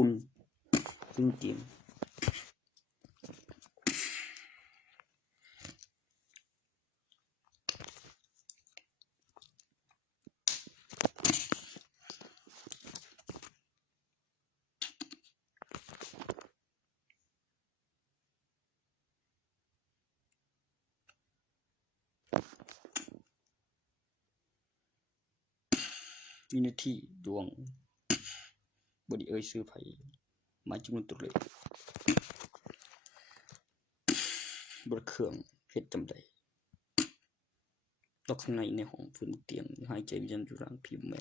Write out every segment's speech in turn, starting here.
คุณซึ่งเกมวินาทีดวงบไดเอ่ยชื่อไผมาจำนวนตัวเลขบนเครื่องเฮ็ดจำได้ล็อกข้างในในห้องพื้นเตียงหายใจยันอยู่ร่างพิมพ์แม่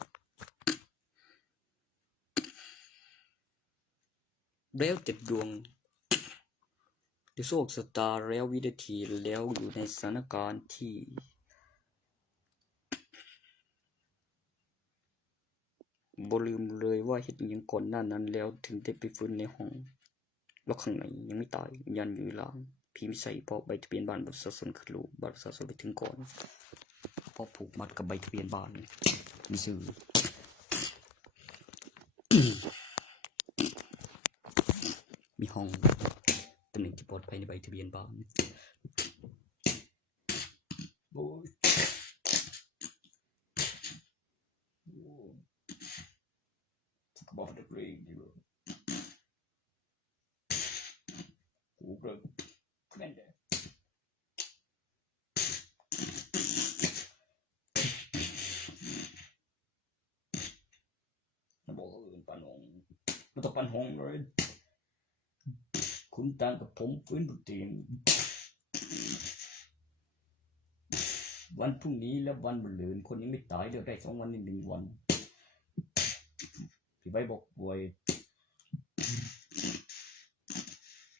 แล้วเจ็บดวงได้โชคชะตาแล้ววินาทีแล้วอยู่ในสถานการณ์ที่บ่ลืมเลยว่าเฮ็ดอิหยังก่อนหน้านั้นแล้วถึงได้ไปฟื้นในห้องล็อกข้างในยังไม่ตายยันอยู่ล่างพี่ไม่ใส่เพราะใบทะเบียนบ้านบัตรประชาชนคือรู้บัตรประชาชนไปถึงก่อนพอผูกมัดกับใบทะเบียนบ้านมีชื่อ มีห้องตำแหน่งที่ปลอดภัยในใบทะเบียนบ้านโอ้ยบอกเด็กเองดีกว่ากูเกิดแม่นเด้อบอกอื่นปันหงมันต้องปันหงเลยคุณต่างกับผมฟื้นบนเตียงวันพรุ่งนี้และวันมะรืนคนยังไม่ตายเลือกได้2 วันใน1 วันพี่ใบบอกป่วย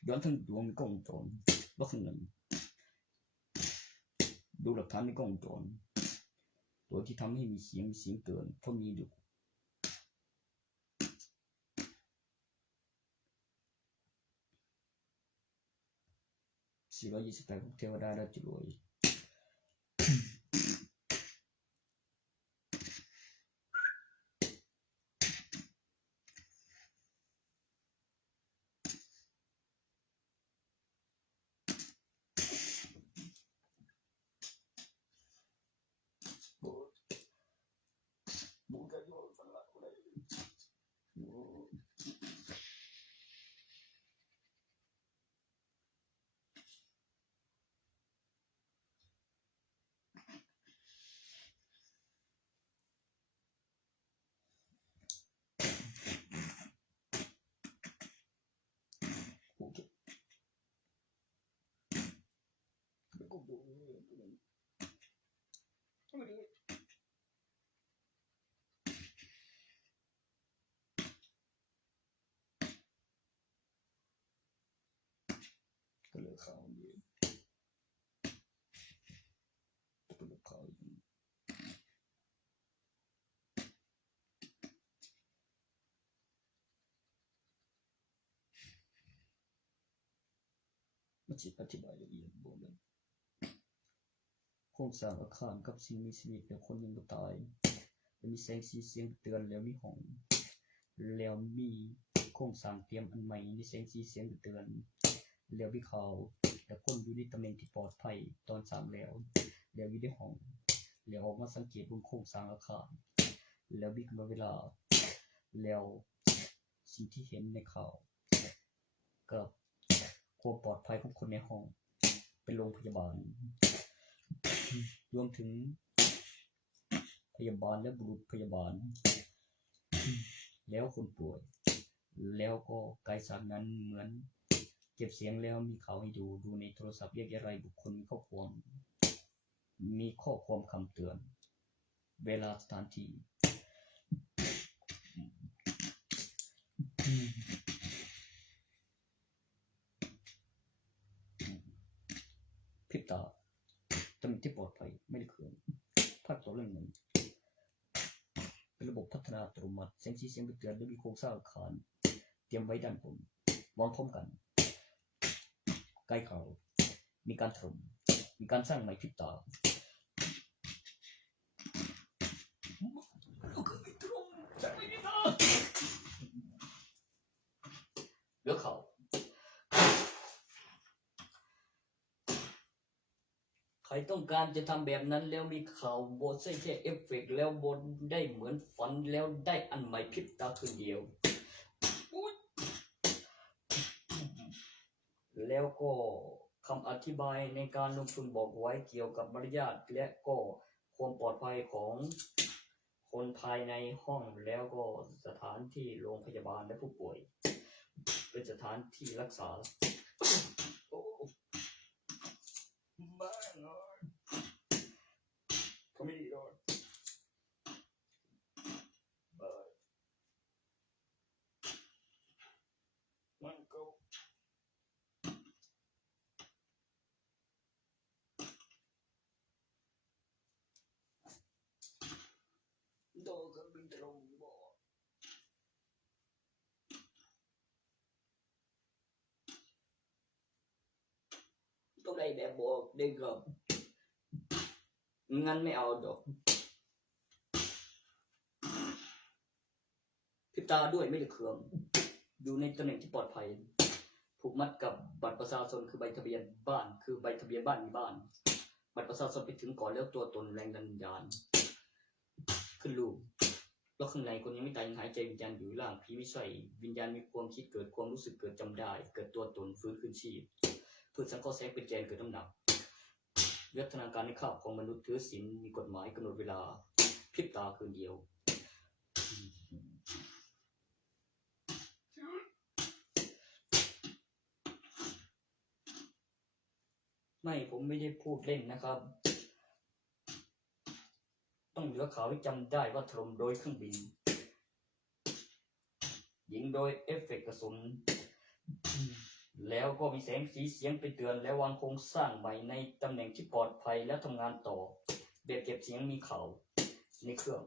ย้อนทั้งดวงกล้องจรล็อกข้างในดูหลักฐานในกล้องจรตัวที่ทำให้มีเสียงเตือนเพราะมีอยู่428ของเทวดาและจุลอยก็เลยข่าวเย็นเป็นข่าวเย็นมาอธิบายละเอียดบ่เลยโครงสร้างอาคารกับสิ่งมีชีวิตแล้วคนยังบ่ตายแล้วมีแสงสีเสียงเตือนแล้วมีห้องแล้วมีโครงสร้างเตรียมอันใหม่มีแสงสีเสียงเตือนแล้วมีข่าวแล้วคนอยู่ในตำแหน่งที่ปลอดภัยตอน3แล้วอยู่ในห้องแล้วออกมาสังเกตบนโครงสร้างอาคารแล้วมีกำหนดเวลาแล้วสิ่งที่เห็นในข่าวกับความปลอดภัยของคนในห้องเป็นโรงพยาบาลรวมถึงพยาบาลและบุรุษพยาบาลแล้วคนป่วยแล้วก็ไกลจากนั้นเหมือนเก็บเสียงแล้วมีข่าวให้ดูในโทรศัพท์เรียกอะไรบุคคลมีข้อความคำเตือนเวลาสถานที่พริบตาตำแหน่งที่ปลอดภัยไม่ได้เคลื่อนภาคต่อเรื่องหนึ่งเป็นระบบพัฒนาอัตโนมัติแสงสีเสียงเตือนและมีโครงสร้างอาคารเตรียมไว้ด้านบนวางพร้อมกันใกล้เขามีการถมมีการสร้างใหม่พริบตา รต้องการจะทำแบบนั้นแล้วมีข่าวบนใช่แค่เอฟเฟกต์แล้วบนได้เหมือนฝันแล้วได้อันใหม่พริบตาคืนเดียวแล้วก็คำอธิบายในการลงทุนบอกไว้เกี่ยวกับมารยาทและก็ความปลอดภัยของคนภายในห้องแล้วก็สถานที่โรงพยาบาลและผู้ป่วยเป็นสถานที่รักษาบ้าเนาะเขาไม่ดีหรอกมันก็โดนเครื่องบินถล่มบ่ต้องได้แบบบอกเด็กกับงั้นไม่เอาดอกพริบตาด้วยไม่ได้เครื่องอยู่ในตำแหน่งที่ปลอดภัยผูกมัดกับบัตรประชาชนคือใบทะเบียนบ้านคือใบทะเบียนบ้านมีบ้านบัตรประชาชนไปถึงก่อนแล้วตัวตนแรงดันดาลขึ้นรูปแล้วข้างในคนยังไม่ตายยังหายใจวิญญาณอยู่ล่างผีไม่ใช่วิญญาณมีความคิดเกิดความรู้สึกเกิดจำได้เกิดตัวตนฟื้นคืนชีพเพื่อสังเคราะห์แสงเป็นแกนเกิดน้ำหนักวิวัฒนาการในข้าวของมนุษย์ถือศีลมีกฎหมายกำหนดเวลาพริบตาคืนเดียวไม่ผมไม่ได้พูดเล่นนะครับต้องเหลือข่าวให้จำได้ว่าถล่มโดยเครื่องบินยิงโดยเอฟเฟกต์กระสุนแล้วก็มีแสงสีเสียงไปเตือนและวางโครงสร้างใหม่ในตำแหน่งที่ปลอดภัยและทำงานต่อแบบเก็บเสียงมีข่าวในเครื่อง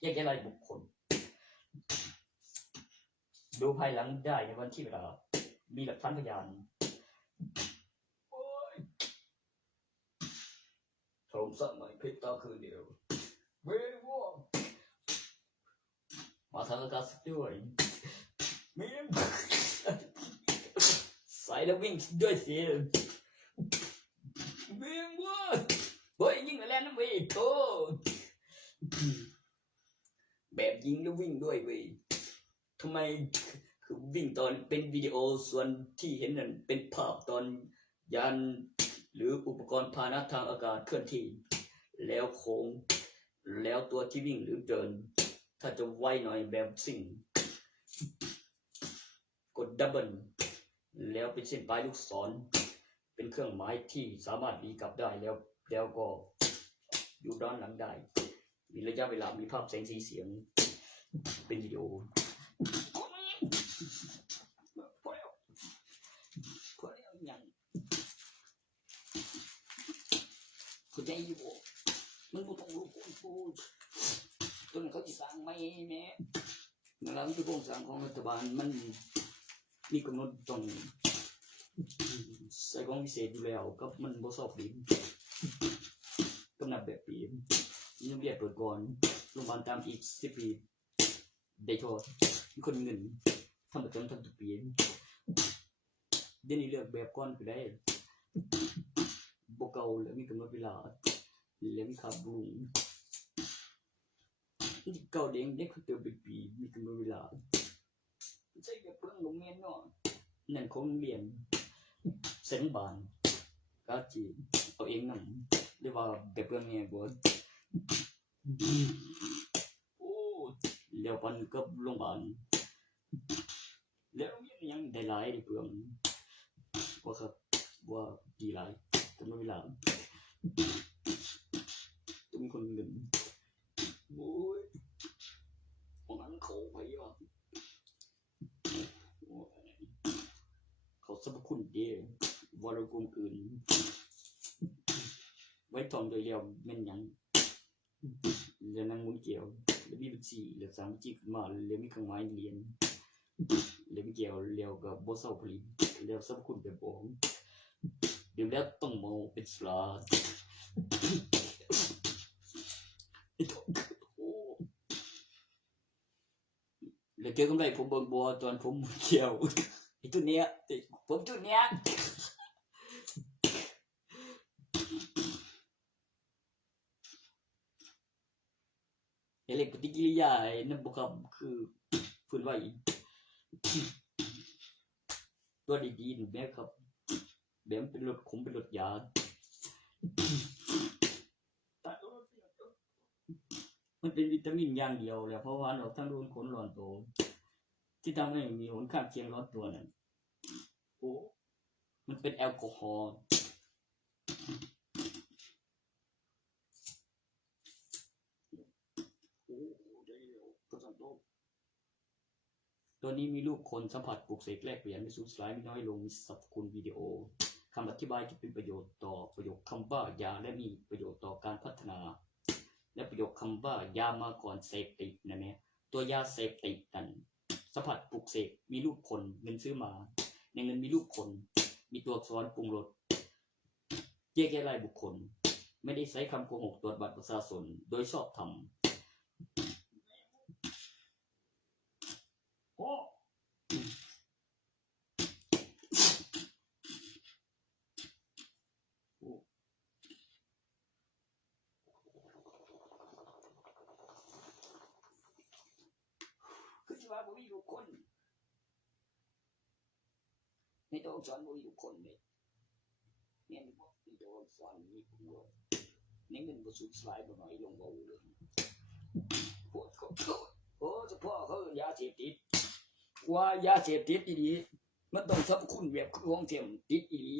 แยกแยะรายบุคคลดูภายหลังได้ในวันที่เวลามีหลักฐานพยานถล่มสร้างใหม่พริบตาคืนเดียวเววอมาทางอากาศด้วยมีใส่แล้ววิ่งด้วยสิวิ่งว่าเฮ้ยยิงแล้วนะเว้ยโธ่แบบยิงแล้ววิ่งด้วยเว้ยทำไมคือวิ่งตอนเป็นวิดีโอส่วนที่เห็นนั่นเป็นภาพตอนยานหรืออุปกรณ์พาหนะทางอากาศเคลื่อนที่แล้วโค้งแล้วตัวที่วิ่งหรือเดินถ้าจะไวหน่อยแบบสิ่งกดดับเบิลแล้วเป็นเส้นปลายลูกศรเป็นเครื่องหมายที่สามารถรีกลับได้แล้วก็อยู่ด้านหลังได้มีระยะเวลามีภาพแสงสีเสียงเป็นวิดีโอพอแล้วยังคุณใจอยู่มันบ่ต้องรู้พูดจนเขาจะสร้างไม่แม้หลังที่โครงสร้างของรัฐบาลมันมีกำหนดต้องใส่ของพิเศษอยู่แล้วกับมันบ่สอบดีกำหนดแบบปียังเรียกเปิดก่อนโรงพยาบาลตามอีก10 ปีได้โทษมีคนเงินทำประจำทำทุกปีเดี๋ยวนี้เลือกแบบก่อนก็ได้บ่เก่าแล้วมีกำหนดเวลาแล้วมีค่าบำรุงที่เก่าเด้งได้คือเติมเป็นปีมีกำหนดเวลาใช่กับเรื่องโรงเรียนเนาะนั่นของโรงเรียนเส้นบานก็จีเอาเองนำเรียกว่าแบบเรื่องเนี้ยบ่โอ้แล้วปันกับโรงพยาบาลแล้วยังได้หลายได้เปลืองว่าครับว่าดีหลายกำหนดเวลาต้องมีคนเงินโอ้ยของนั้นเขาไปอ่ะเขาสรรพคุณเดียววรกลุ่มอื่นไว้ทองโดยเรียวแม่นยังเรียนนั่งมุนเกี่ยวแล้วมีบัญชีเหลือ3 บัญชีขึ้นมาแล้วมีเครื่องหมายเรียนแล้วมีเกี่ยวเรียวกับบ่เซาผลิตแล้วสรรพคุณแบบบ่เดี๋ยวแล้วต้องมองเป็นสลาดแล้วเกี่ยวกับไรผมเบิ่งบ่ตอนผมเกี่ยวไอ้ตัวเนี้ยผมตัวเนี้ย เล็กปฏิกิริยานั่นบ่ครับคือฝืนไหวตัวดีๆนี่แม่ครับแบบเป็นรถขมเป็นรถยามันเป็นวิตามินอย่างเดียวแหละเพราะว่าเราทั้งรุนขนร้อนตัวที่ทำให้มีผลข้างเคียงร้อนตัวนั่นโอ้มันเป็นแอลกอฮอล์ตัวนี้มีรูปคนสัมผัสปลุกเสกแลกเปลี่ยนมีสูตรสลายมีน้อยลงมีสรรพคุณวิดีโอคำอธิบายที่เป็นประโยชน์ต่อประโยคคำว่ายาและมีประโยชน์ต่อการพัฒนาและประโยคคำว่ายามาก่อนเสพติดนะแม่ตัวยาเสพติดนั่นสัมผัสปลุกเสกมีรูปคนเงินซื้อมาในเงินมีรูปคนมีตัวอักษรปรุงรสแยกแยะรายบุคคลไม่ได้ใช้คำโกหกตรวจบัตรประชาชนโดยชอบธรรมว่าบ่มีลูกคนในตัวอักษรบ่มีลูกคนเลยเนี่ยมันบอกในตัวอักษรมีผู้ว่าในเงินบ่สูญสลายบ่น้อยลงบ่เลยปวดก็โอ้เฉพาะเขายาเสพติดว่ายาเสพติดดีๆมันต้องสรรพคุณแบบของเทียมติดอีหลี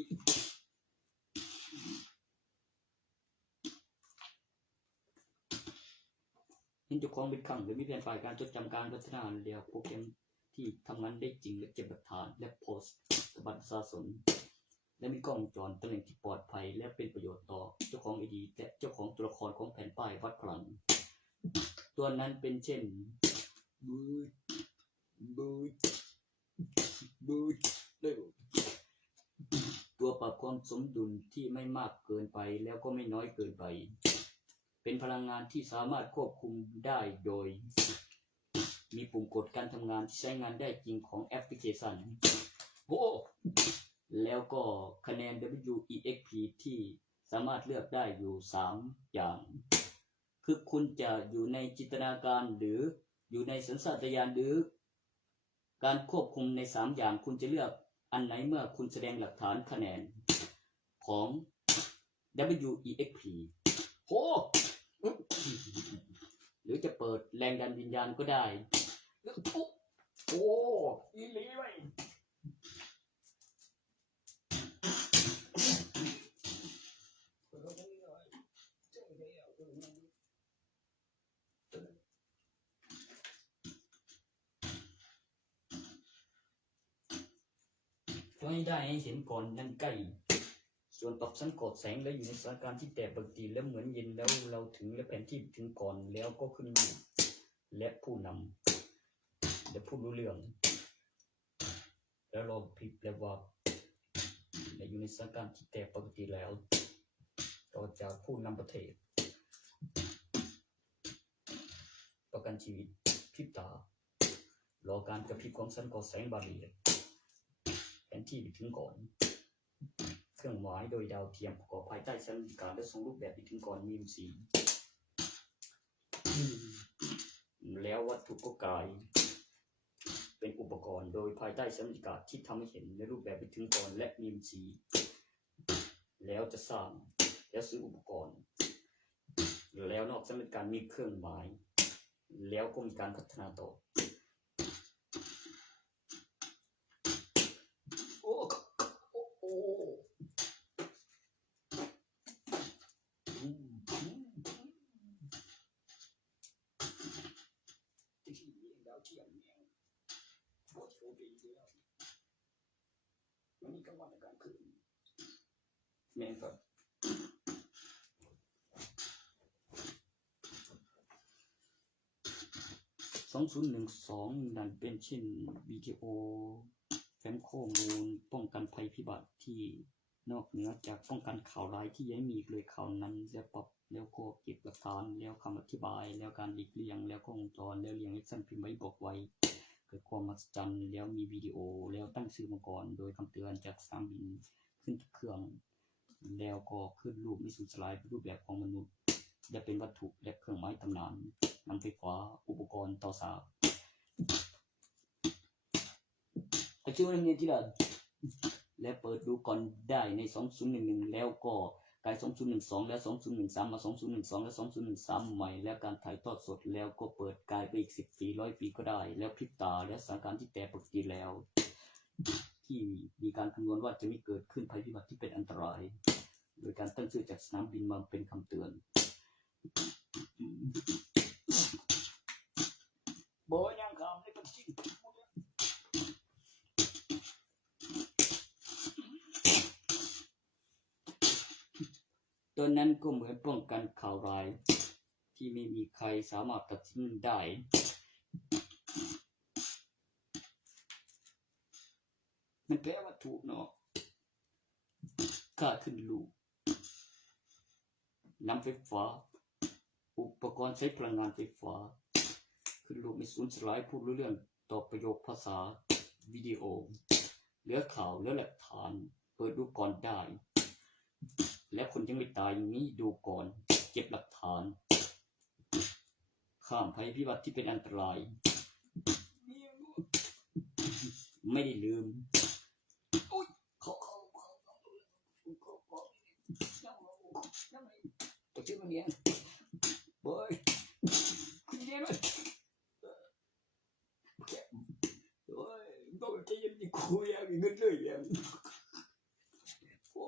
เห็นเจ้าของเป็นครั้งหรือมีแผนฝ่ายการจดจำการพัฒนาเรียกโปรแกรมที่ทำงานได้จริงและเก็บหลักฐานและโพสต์บัตรประชาชนและมีกล้องวงจรตำแหน่งที่ปลอดภัยและเป็นประโยชน์ต่อเจ้าของไอดีและเจ้าของตัวละครของแผ่นป้ายวัดพลังตัวนั้นเป็นเช่นบูดตัวปรับความสมดุลที่ไม่มากเกินไปแล้วก็ไม่น้อยเกินไปเป็นพลังงานที่สามารถควบคุมได้โดยมีปุ่มกดการทำงานที่ใช้งานได้จริงของแอปพลิเคชันโอ้แล้วก็คะแนน WEXP ที่สามารถเลือกได้อยู่3อย่างคือคุณจะอยู่ในจินตนาการหรืออยู่ในสัญชาตญาณหรือการควบคุมใน3อย่างคุณจะเลือกอันไหนเมื่อคุณแสดงหลักฐานคะแนนของ WEXP โอ้หรือจะเปิดแรงดันวิญญาณก็ได้โอ้อีหลีไว้ให้ได้ให้เห็นก่อนนั่นใกล้ส่วนปรับสังกดแสงแล้วอยู่ในสถานการณ์ที่แตกปกติแล้วเหมือนเย็นแล้วเราถึงและแผนที่ถึงก่อนแล้วก็ขึ้นรูปและผู้นำและผู้รู้เรื่องแล้วเราพิบและว่าและอยู่ในสถานการณ์ที่แตกปกติแล้วต่อจากผู้นำประเทศประกันชีวิตพริบตารอการกระพริบของสัญญาณแสงบาลีแผนที่ไปถึงก่อนเครื่องหมายโดยดาวเทียมประกอบภายใต้สัญญาณและทรงรูปแบบไปถึงก่อนมีสีแล้ววัตถุก็กลายเป็นอุปกรณ์โดยภายใต้สัญญาณที่ทำให้เห็นในรูปแบบไปถึงก่อนและมีสีแล้วจะสร้างแล้วซื้ออุปกรณ์แล้วนอกจากการมีเครื่องหมายแล้วก็มีการพัฒนาต่อวันนี้กลางวันกลางคืนแม่งครับ2012นั่นเป็นชิ้นวิดีโอแฟ้มข้อมูลป้องกันภัยพิบัติที่นอกเหนือจากป้องกันข่าวร้ายที่ยังมีเลยข่าวนั้นแล้วปรับแล้วก็เก็บหลักฐานแล้วคำอธิบายแล้วการหลีกเลี่ยงแล้วก็วงจรแล้วเรียงแอคชั่นพิมพ์ไว้บอกไว้เกิดความมหัศจรรย์แล้วมีวิดีโอแล้วตั้งชื่อมาก่อนโดยคำเตือนจากสนามบินขึ้นเครื่องแล้วก็ขึ้นรูปมิสูจน์สลายรูปแบบของมนุษย์และเป็นวัตถุและเครื่องหมายตำนาน นำไฟฟ้าอุปกรณ์ต่อสารอาชีพนักเรียนที่ละและเปิดดูก่อนได้ใน2011แล้วก็กลาย2012แล้ว2013มา2012แล้ว2013ใหม่แล้วการถ่ายทอดสดแล้วก็เปิดกลายไปอีก10ปี100ปีก็ได้แล้วพริบตาและสถานการณ์ที่แปรปกติแล้วที่มีการคำนวณว่าจะมีเกิดขึ้นภัยพิบัติที่เป็นอันตรายโดยการตั้งชื่อจากสนามบินมาเป็นคำเตือนบ่ยังคำให้เป็นจริงตอนนั้นก็เหมือนป้องกันข่าวร้ายที่ไม่มีใครสามารถตัดสินได้มันแปลว่าถูกเนาะค่าขึ้นลูกนำไฟฟ้าอุปกรณ์ใช้พลังงานไฟฟ้าขึ้นลูกมีศูนย์สลายพูดรู้เรื่องตอบประโยคภาษาวิดีโอเหลือข่าวเหลือหลักฐานเปิดดูก่อนได้และคนยังไม่ตายอย่างนี้ดูก่อนเก็บหลักฐานข้ามภัยพิบัติที่เป็นอันตรายไม่ได้ลืมอุ๊ยเขาตัวชื่อมันเรียนบอยคุณเรียนมั้ยโอ้ยต้องใจเย็นดิคุยอย่างเงินเลยอย่างโอ้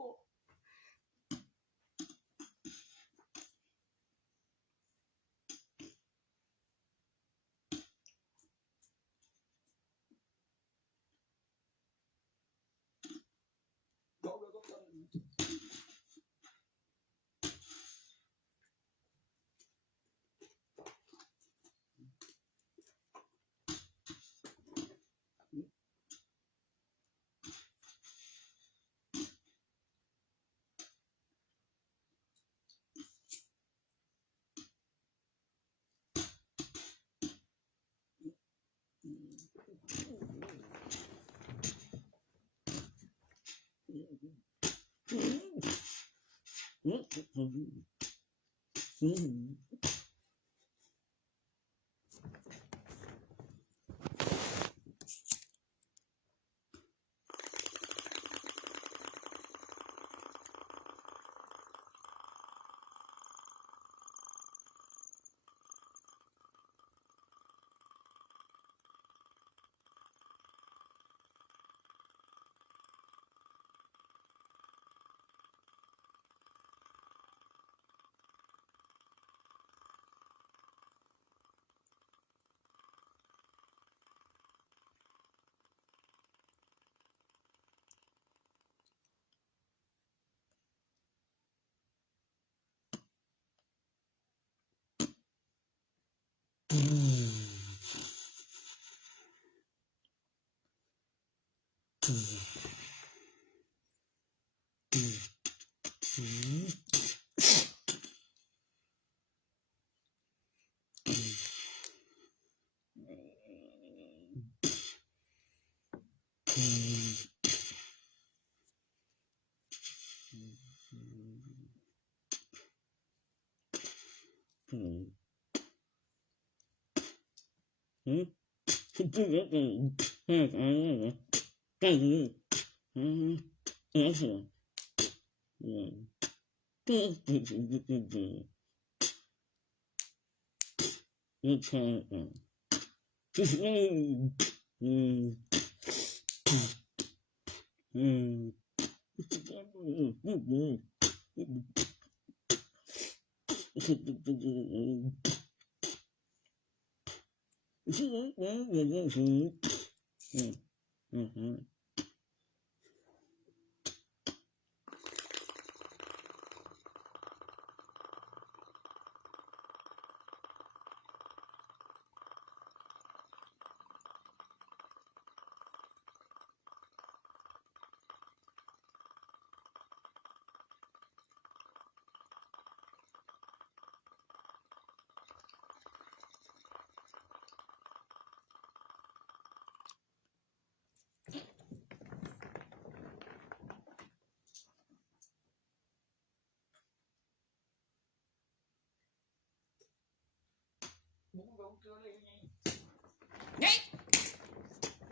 ไง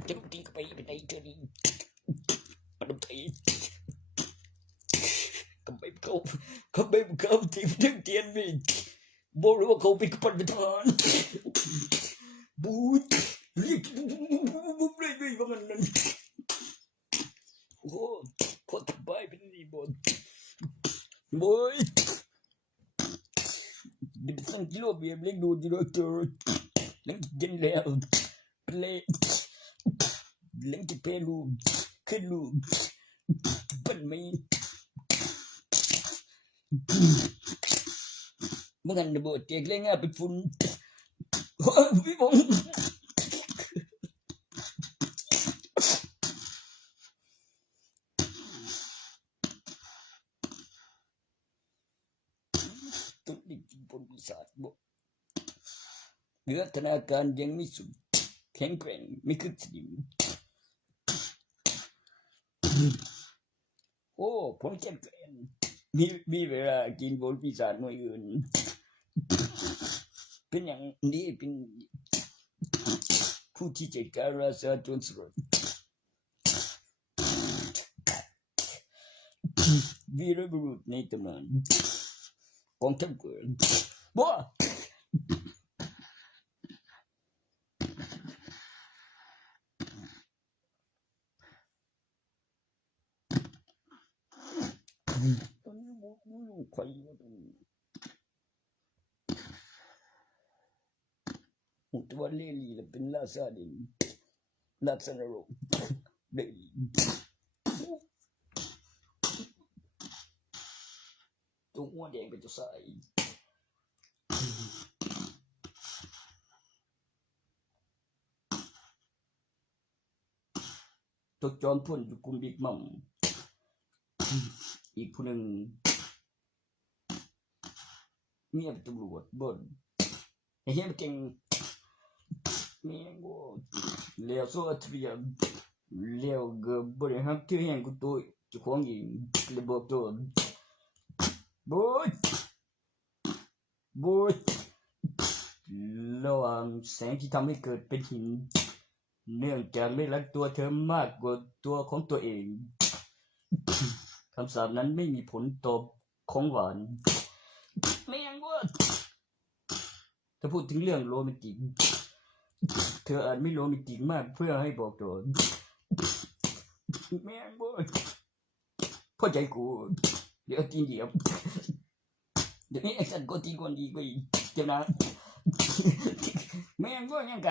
จะลุกตีเข้าไปเป็นไงเธอนี่มันต้องตีก็ไม่เข้าทีมเตียนมีบอกเลยว่าเขาเป็นปัญญาบูดเรียกบูดเลยว่างั้นโอ้พอสบายเป็นนี่บอลบอยเดี๋ยวสั่งกิโลเบียร์เล็กดูจิโร่ตัวเล็กเย็นแล้วเล็กจะเพลูขึ้นลูปั่นไม่เมื่อกันเดี๋ยวบอกเจ๊กเล่นง่ายเป็นฝุ่นพี่บงตุนดิจิบนวิสาทบอกเนื้อธนาการยังไม่สุดแข็งแกร่งไม่คึกสนิมโอ้ผมแข็งแกร่งมีเวลากินบนวิสาทหน่วยอื่นเป็นอย่างนี้เป็นผู้ที่จัดการราชาโจรสลัดวีรบุรุษในตำนานกองทัพเกิดบ้าใครตัวเล่ลี่เป็นราชาดินราชนรกเดลี่ตัวหัวแดงเป็นตัวใสตัวจอมพลอยู่กลุ่มบิ๊กมัมอีกผู้หนึ่งเมียเป็นตำรวจบนเฮียมันเก่งเมียกูเลี้ยวโซ่อัจฉริยะเลี้ยวเกือบบริหารที่เฮียกูตัวจะขวางยิงเลยบอกตัวบูดระหว่างแสงที่ทำให้เกิดเป็นหินเนื่องจากไม่รักตัวเธอมากกว่าตัวของตัวเองคำสาปนั้นไม่มีผลต่อของหวานไม่ยังว่าถ้าพูดถึงเรื่องโรแมนติกเธออาจไม่โรแมนติกมากเพื่อให้บอกตัวไม่ยังว่าเข้าใจกูเดี๋ยวกินเดี๋ยวนี้ไอ้สัตว์ก็ตีคนดีกว่าอีกเจ้านะไม่ยังว่ายังไง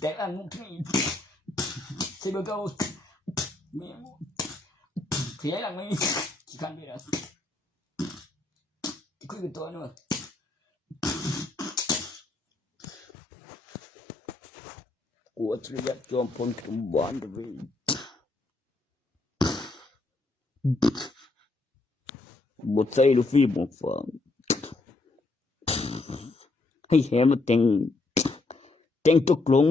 แต่ละมุกที่เซเบอร์เกาไม่ยังว่าขยายหลังไหมขี้ขันไปแล้วคุยกันตัวนู้นกูอัจฉริยะจอมพลขุนบ้านเลยบทใส่ลูฟี่หมวกฟางให้แหมาแต่งตกลง